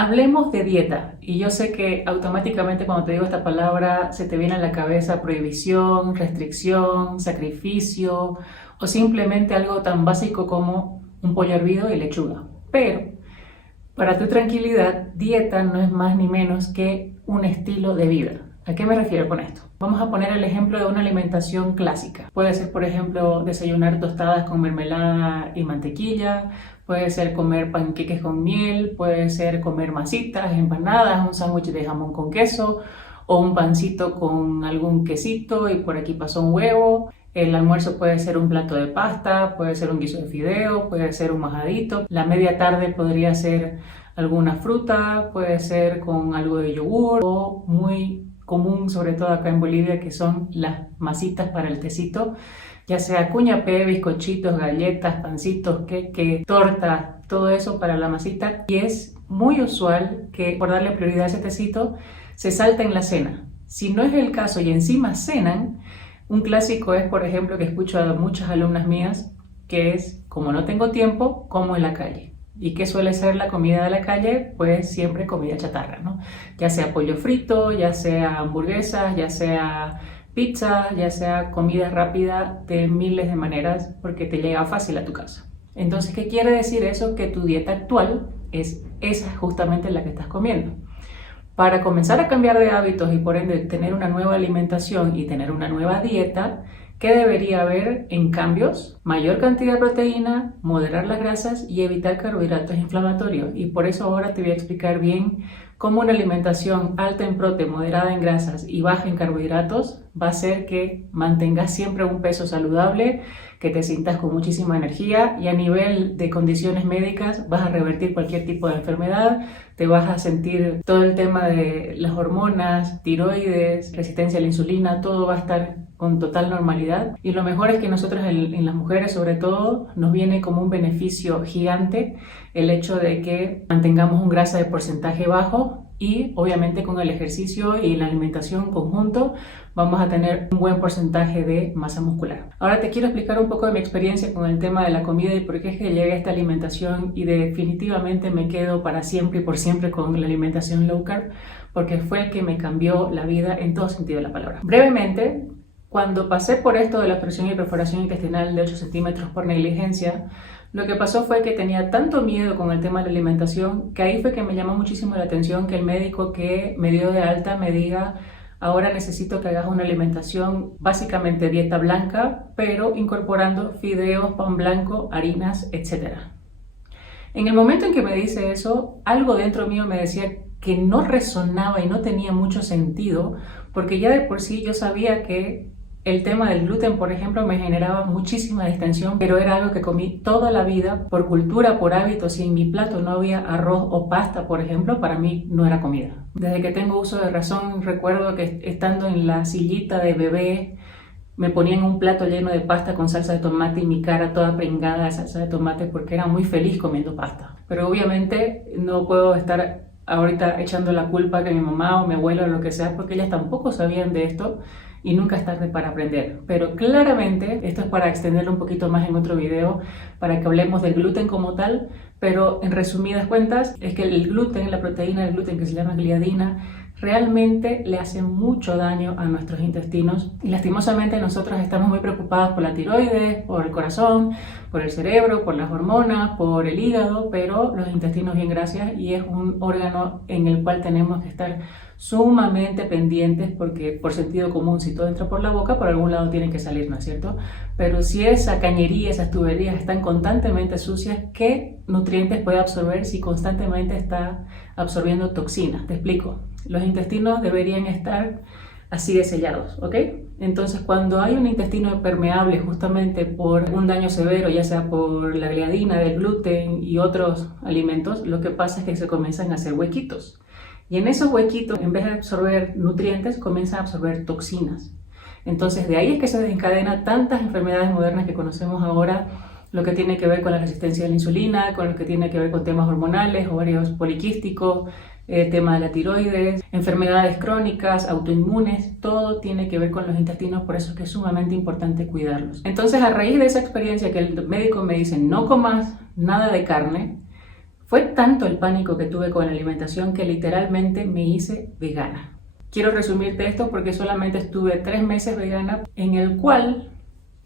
Hablemos de dieta, y yo sé que automáticamente cuando te digo esta palabra se te viene a la cabeza prohibición, restricción, sacrificio o simplemente algo tan básico como un pollo hervido y lechuga. Pero para tu tranquilidad, dieta no es más ni menos que un estilo de vida. ¿A qué me refiero con esto? Vamos a poner el ejemplo de una alimentación clásica. Puede ser, por ejemplo, desayunar tostadas con mermelada y mantequilla, puede ser comer panqueques con miel, puede ser comer masitas, empanadas, un sándwich de jamón con queso o un pancito con algún quesito y por aquí pasó un huevo. El almuerzo puede ser un plato de pasta, puede ser un guiso de fideo, puede ser un majadito. La media tarde podría ser alguna fruta, puede ser con algo de yogur o muy común, sobre todo acá en Bolivia, que son las masitas para el tecito, ya sea cuñapé, bizcochitos, galletas, pancitos, queque, torta, todo eso para la masita. Y es muy usual que por darle prioridad a ese tecito se salta en la cena. Si no es el caso y encima cenan, un clásico es, por ejemplo, que escucho a muchas alumnas mías, que es, como no tengo tiempo, como en la calle. ¿Y qué suele ser la comida de la calle? Pues siempre comida chatarra, ¿no? Ya sea pollo frito, ya sea hamburguesas, ya sea pizza, ya sea comida rápida de miles de maneras porque te llega fácil a tu casa. Entonces, ¿qué quiere decir eso? Que tu dieta actual es esa justamente la que estás comiendo. Para comenzar a cambiar de hábitos y por ende tener una nueva alimentación y tener una nueva dieta, ¿qué debería haber en cambios? Mayor cantidad de proteína, moderar las grasas y evitar carbohidratos inflamatorios. Y por eso ahora te voy a explicar bien cómo una alimentación alta en proteína, moderada en grasas y baja en carbohidratos va a hacer que mantengas siempre un peso saludable, que te sientas con muchísima energía y a nivel de condiciones médicas vas a revertir cualquier tipo de enfermedad, te vas a sentir todo el tema de las hormonas, tiroides, resistencia a la insulina, todo va a estar con total normalidad. Y lo mejor es que nosotros en las mujeres sobre todo nos viene como un beneficio gigante el hecho de que mantengamos un grasa de porcentaje bajo y obviamente con el ejercicio y la alimentación en conjunto vamos a tener un buen porcentaje de masa muscular. Ahora te quiero explicar un poco de mi experiencia con el tema de la comida y por qué es que llegué a esta alimentación y definitivamente me quedo para siempre y por siempre con la alimentación low carb porque fue el que me cambió la vida en todo sentido de la palabra. Brevemente, cuando pasé por esto de la obstrucción y perforación intestinal de 8 centímetros por negligencia, lo que pasó fue que tenía tanto miedo con el tema de la alimentación que ahí fue que me llamó muchísimo la atención que el médico que me dio de alta me diga: ahora necesito que hagas una alimentación básicamente dieta blanca, pero incorporando fideos, pan blanco, harinas, etc. En el momento en que me dice eso, algo dentro mío me decía que no resonaba y no tenía mucho sentido, porque ya de por sí yo sabía que el tema del gluten, por ejemplo, me generaba muchísima distensión, pero era algo que comí toda la vida por cultura, por hábito. Si en mi plato no había arroz o pasta, por ejemplo, para mí no era comida. Desde que tengo uso de razón, recuerdo que estando en la sillita de bebé, me ponían un plato lleno de pasta con salsa de tomate y mi cara toda pringada de salsa de tomate porque era muy feliz comiendo pasta. Pero obviamente no puedo estar ahorita echando la culpa que mi mamá o mi abuela o lo que sea, porque ellas tampoco sabían de esto y nunca es tarde para aprender. Pero claramente, esto es para extenderlo un poquito más en otro video, para que hablemos del gluten como tal, pero en resumidas cuentas, es que el gluten, la proteína del gluten que se llama gliadina, realmente le hace mucho daño a nuestros intestinos y lastimosamente nosotros estamos muy preocupados por la tiroides, por el corazón, por el cerebro, por las hormonas, por el hígado, pero los intestinos, bien gracias, y es un órgano en el cual tenemos que estar sumamente pendientes porque por sentido común, si todo entra por la boca, por algún lado tiene que salir, ¿no es cierto? Pero si esa cañería, esas tuberías están constantemente sucias, ¿qué nutrientes puede absorber si constantemente está absorbiendo toxinas? Te explico. Los intestinos deberían estar así de sellados, ¿ok? Entonces, cuando hay un intestino permeable justamente por un daño severo, ya sea por la gliadina del gluten y otros alimentos, lo que pasa es que se comienzan a hacer huequitos. Y en esos huequitos, en vez de absorber nutrientes, comienzan a absorber toxinas. Entonces, de ahí es que se desencadena tantas enfermedades modernas que conocemos ahora, lo que tiene que ver con la resistencia a la insulina, con lo que tiene que ver con temas hormonales, ovarios poliquísticos, tema de la tiroides, enfermedades crónicas, autoinmunes, todo tiene que ver con los intestinos, por eso es que es sumamente importante cuidarlos. Entonces, a raíz de esa experiencia que el médico me dice no comas nada de carne, Fue tanto el pánico que tuve con la alimentación que literalmente me hice vegana. Quiero resumirte esto porque solamente estuve 3 meses vegana, en el cual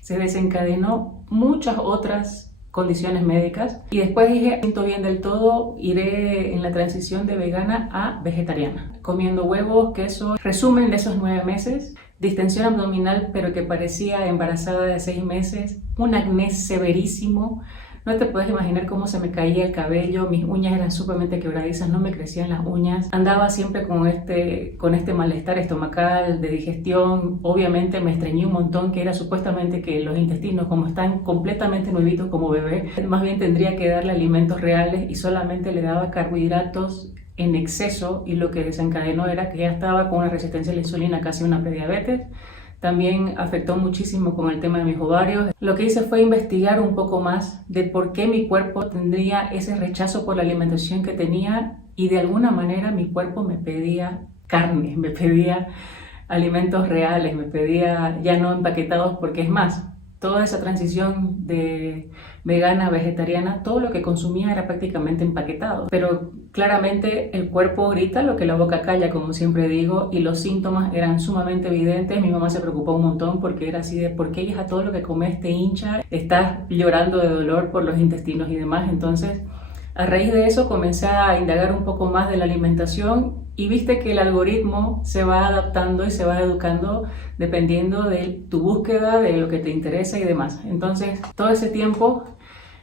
se desencadenó muchas otras condiciones médicas y después dije, me siento bien del todo, iré en la transición de vegana a vegetariana, comiendo huevos, queso. Resumen de esos 9 meses: distensión abdominal pero que parecía embarazada de 6 meses, un acné severísimo. No te puedes imaginar cómo se me caía el cabello, mis uñas eran sumamente quebradizas, no me crecían las uñas. Andaba siempre con este malestar estomacal, de digestión. Obviamente me estreñí un montón, que era supuestamente que los intestinos, como están completamente nuevitos como bebé, más bien tendría que darle alimentos reales y solamente le daba carbohidratos en exceso, y lo que desencadenó era que ya estaba con una resistencia a la insulina, casi una prediabetes. También afectó muchísimo con el tema de mis ovarios. Lo que hice fue investigar un poco más de por qué mi cuerpo tendría ese rechazo por la alimentación que tenía, y de alguna manera mi cuerpo me pedía carne, me pedía alimentos reales, me pedía ya no empaquetados, porque es más, toda esa transición de vegana a vegetariana, todo lo que consumía era prácticamente empaquetado. Pero claramente el cuerpo grita lo que la boca calla, como siempre digo, y los síntomas eran sumamente evidentes. Mi mamá se preocupó un montón porque era así de: ¿por qué, hija, todo lo que comes te hincha? Estás llorando de dolor por los intestinos y demás. Entonces, a raíz de eso comencé a indagar un poco más de la alimentación, y viste que el algoritmo se va adaptando y se va educando dependiendo de tu búsqueda, de lo que te interesa y demás. Entonces, todo ese tiempo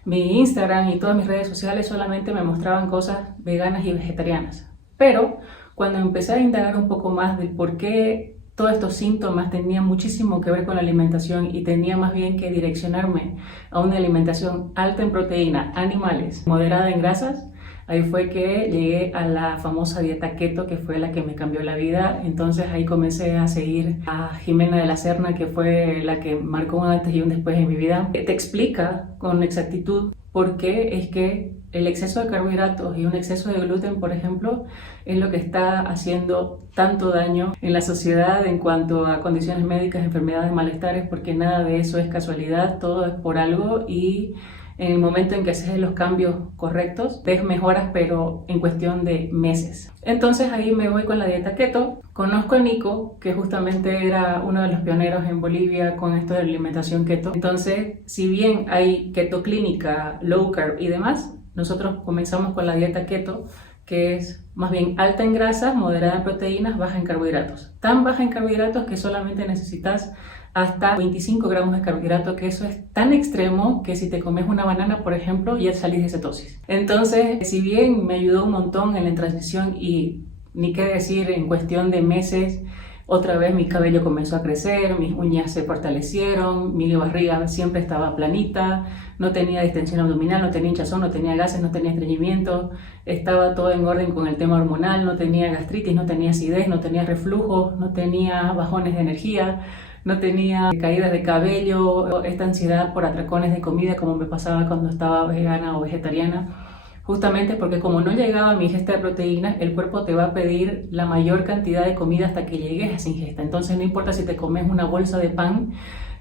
mi Instagram y todas mis redes sociales solamente me mostraban cosas veganas y vegetarianas. Pero cuando empecé a indagar un poco más de por qué todos estos síntomas tenían muchísimo que ver con la alimentación, y tenía más bien que direccionarme a una alimentación alta en proteínas animales, moderada en grasas, ahí fue que llegué a la famosa dieta keto, que fue la que me cambió la vida. Entonces ahí comencé a seguir a Jimena de la Serna, que fue la que marcó un antes y un después en mi vida. Te explica con exactitud por qué es que el exceso de carbohidratos y un exceso de gluten, por ejemplo, es lo que está haciendo tanto daño en la sociedad en cuanto a condiciones médicas, enfermedades, malestares, porque nada de eso es casualidad, todo es por algo, y en el momento en que haces los cambios correctos, ves mejoras, pero en cuestión de meses. Entonces ahí me voy con la dieta keto. Conozco a Nico, que justamente era uno de los pioneros en Bolivia con esto de la alimentación keto. Entonces, si bien hay keto clínica, low carb y demás, nosotros comenzamos con la dieta keto, que es más bien alta en grasas, moderada en proteínas, baja en carbohidratos. Tan baja en carbohidratos que solamente necesitas hasta 25 gramos de carbohidrato, que eso es tan extremo que si te comes una banana, por ejemplo, ya salís de cetosis. Entonces, si bien me ayudó un montón en la transición, y ni qué decir, en cuestión de meses, otra vez mi cabello comenzó a crecer, mis uñas se fortalecieron, mi barriga siempre estaba planita, no tenía distensión abdominal, no tenía hinchazón, no tenía gases, no tenía estreñimiento, estaba todo en orden con el tema hormonal, no tenía gastritis, no tenía acidez, no tenía reflujo, no tenía bajones de energía, no tenía caídas de cabello, esta ansiedad por atracones de comida como me pasaba cuando estaba vegana o vegetariana. Justamente porque como no llegaba a mi ingesta de proteínas, el cuerpo te va a pedir la mayor cantidad de comida hasta que llegues a esa ingesta. Entonces no importa si te comes una bolsa de pan,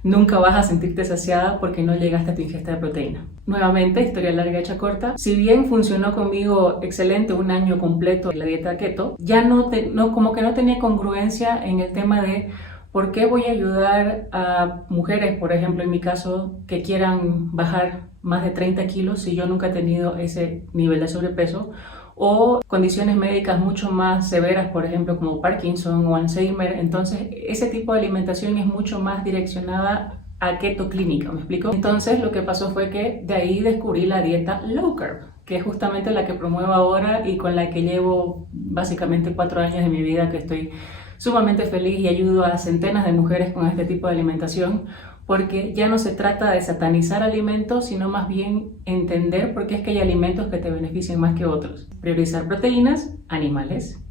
nunca vas a sentirte saciada porque no llegaste a tu ingesta de proteína. Nuevamente, historia larga hecha corta, si bien funcionó conmigo excelente un año completo la dieta keto, ya como que no tenía congruencia en el tema de ¿por qué voy a ayudar a mujeres, por ejemplo, en mi caso, que quieran bajar más de 30 kilos si yo nunca he tenido ese nivel de sobrepeso? O condiciones médicas mucho más severas, por ejemplo, como Parkinson o Alzheimer. Entonces, ese tipo de alimentación es mucho más direccionada a keto clínica, ¿me explico? Entonces, lo que pasó fue que de ahí descubrí la dieta low carb, que es justamente la que promuevo ahora y con la que llevo básicamente 4 años de mi vida, que estoy sumamente feliz y ayudo a centenas de mujeres con este tipo de alimentación, porque ya no se trata de satanizar alimentos, sino más bien entender por qué es que hay alimentos que te benefician más que otros. Priorizar proteínas animales,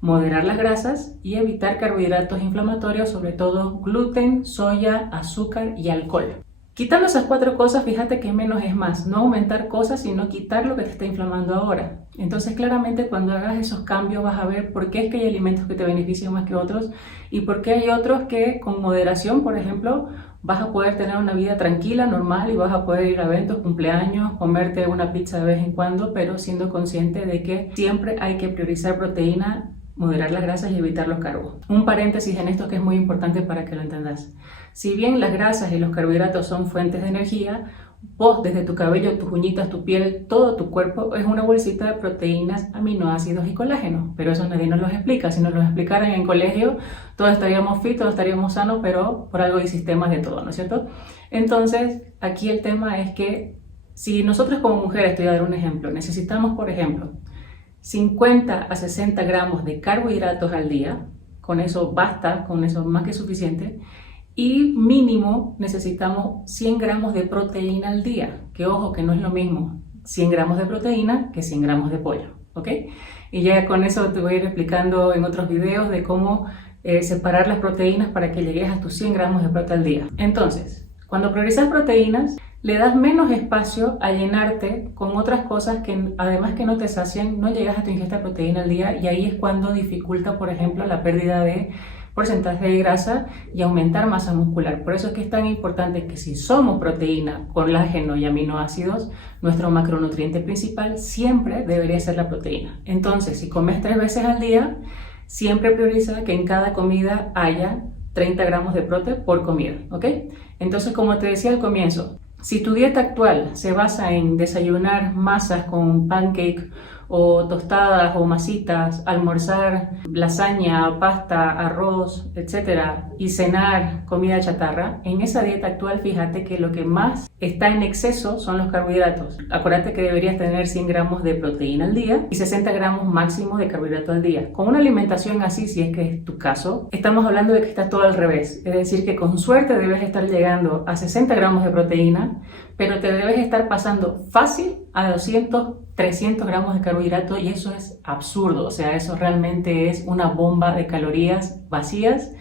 moderar las grasas y evitar carbohidratos inflamatorios, sobre todo gluten, soya, azúcar y alcohol. Quitando esas 4 cosas, fíjate que menos es más, no aumentar cosas, sino quitar lo que te está inflamando ahora. Entonces, claramente, cuando hagas esos cambios vas a ver por qué es que hay alimentos que te benefician más que otros y por qué hay otros que con moderación, por ejemplo, vas a poder tener una vida tranquila, normal, y vas a poder ir a eventos, cumpleaños, comerte una pizza de vez en cuando, pero siendo consciente de que siempre hay que priorizar proteína, moderar las grasas y evitar los carbos. Un paréntesis en esto que es muy importante para que lo entendas. Si bien las grasas y los carbohidratos son fuentes de energía, vos, desde tu cabello, tus uñitas, tu piel, todo tu cuerpo es una bolsita de proteínas, aminoácidos y colágeno. Pero eso nadie nos lo explica. Si nos lo explicaran en colegio, todos estaríamos fit, todos estaríamos sanos, pero por algo hay sistemas de todo, ¿no es cierto? Entonces, aquí el tema es que si nosotros como mujeres, te voy a dar un ejemplo, necesitamos, por ejemplo, 50 a 60 gramos de carbohidratos al día, con eso basta, con eso más que suficiente, y mínimo necesitamos 100 gramos de proteína al día, que ojo, que no es lo mismo 100 gramos de proteína que 100 gramos de pollo, ¿ok? Y ya con eso te voy a ir explicando en otros videos de cómo separar las proteínas para que llegues a tus 100 gramos de proteína al día. Entonces, cuando priorizas proteínas, le das menos espacio a llenarte con otras cosas que además que no te sacian, no llegas a tu ingesta de proteína al día, y ahí es cuando dificulta, por ejemplo, la pérdida de porcentaje de grasa y aumentar masa muscular. Por eso es que es tan importante que si somos proteína, colágeno y aminoácidos, nuestro macronutriente principal siempre debería ser la proteína. Entonces, si comes 3 veces al día, siempre prioriza que en cada comida haya 30 gramos de proteína por comida, ¿ok? Entonces, como te decía al comienzo, si tu dieta actual se basa en desayunar masas con pancake o tostadas o masitas, almorzar lasaña, pasta, arroz, etcétera, y cenar comida chatarra, en esa dieta actual fíjate que lo que más está en exceso son los carbohidratos. Acuérdate que deberías tener 100 gramos de proteína al día y 60 gramos máximo de carbohidrato al día. Con una alimentación así, si es que es tu caso, estamos hablando de que está todo al revés. Es decir, que con suerte debes estar llegando a 60 gramos de proteína, pero te debes estar pasando fácil a 200, 300 gramos de carbohidrato, y eso es absurdo. O sea, eso realmente es una bomba de calorías vacías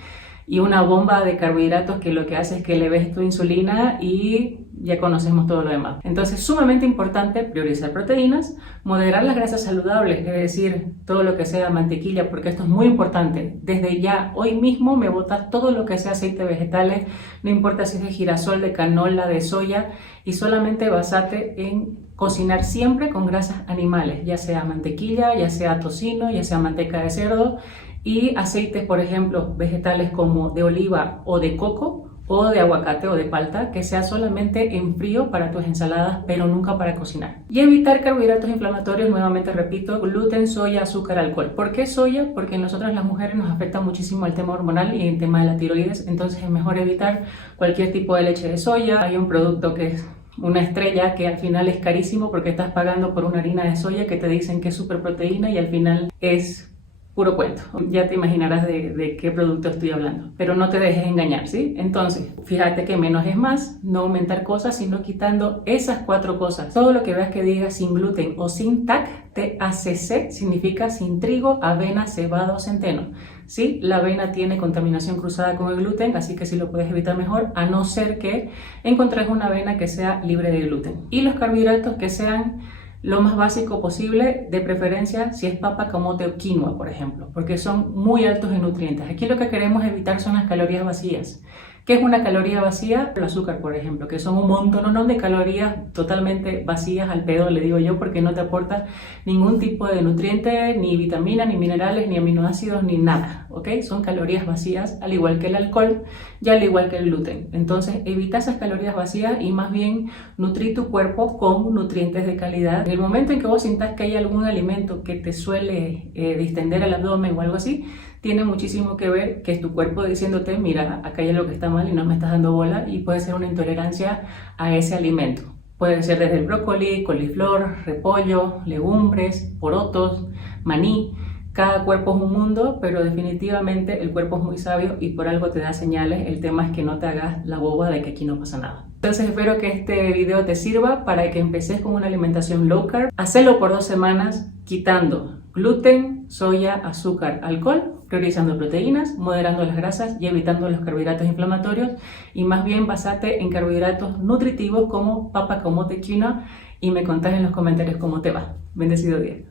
y una bomba de carbohidratos que lo que hace es que eleves tu insulina y ya conocemos todo lo demás. Entonces, sumamente importante priorizar proteínas, moderar las grasas saludables, es decir, todo lo que sea mantequilla, porque esto es muy importante. Desde ya, hoy mismo me botas todo lo que sea aceite vegetales, no importa si es de girasol, de canola, de soya, y solamente basate en cocinar siempre con grasas animales, ya sea mantequilla, ya sea tocino, ya sea manteca de cerdo, y aceites, por ejemplo, vegetales como de oliva o de coco, o de aguacate o de palta, que sea solamente en frío para tus ensaladas, pero nunca para cocinar. Y evitar carbohidratos inflamatorios, nuevamente repito, gluten, soya, azúcar, alcohol. ¿Por qué soya? Porque a nosotras las mujeres nos afecta muchísimo el tema hormonal y el tema de la tiroides, entonces es mejor evitar cualquier tipo de leche de soya. Hay un producto que es una estrella que al final es carísimo porque estás pagando por una harina de soya que te dicen que es súper proteína y al final es puro cuento. Ya te imaginarás de qué producto estoy hablando, pero no te dejes engañar, ¿sí? Entonces, fíjate que menos es más, no aumentar cosas, sino quitando esas 4 cosas. Todo lo que veas que diga sin gluten o sin TAC, TACC, significa sin trigo, avena, cebada o centeno. Sí, la avena tiene contaminación cruzada con el gluten, así que sí lo puedes evitar mejor, a no ser que encontres una avena que sea libre de gluten. Y los carbohidratos que sean lo más básico posible, de preferencia si es papa, camote o quinoa, por ejemplo, porque son muy altos en nutrientes. Aquí lo que queremos evitar son las calorías vacías. ¿Qué es una caloría vacía? El azúcar, por ejemplo, que son un montón de calorías totalmente vacías al pedo, le digo yo, porque no te aporta ningún tipo de nutriente, ni vitamina, ni minerales, ni aminoácidos, ni nada, ¿ok? Son calorías vacías, al igual que el alcohol y al igual que el gluten. Entonces, evita esas calorías vacías y más bien nutrí tu cuerpo con nutrientes de calidad. En el momento en que vos sintas que hay algún alimento que te suele distender el abdomen o algo así, tiene muchísimo que ver que es tu cuerpo diciéndote, mira, acá hay algo que está mal y no me estás dando bola, y puede ser una intolerancia a ese alimento. Puede ser desde el brócoli, coliflor, repollo, legumbres, porotos, maní. Cada cuerpo es un mundo, pero definitivamente el cuerpo es muy sabio y por algo te da señales. El tema es que no te hagas la boba de que aquí no pasa nada. Entonces espero que este video te sirva para que empeces con una alimentación low carb. Hacelo por 2 semanas, quitando gluten, soya, azúcar, alcohol, priorizando proteínas, moderando las grasas y evitando los carbohidratos inflamatorios, y más bien basate en carbohidratos nutritivos como papa, camote, quinoa, y me contás en los comentarios cómo te va. Bendecido día.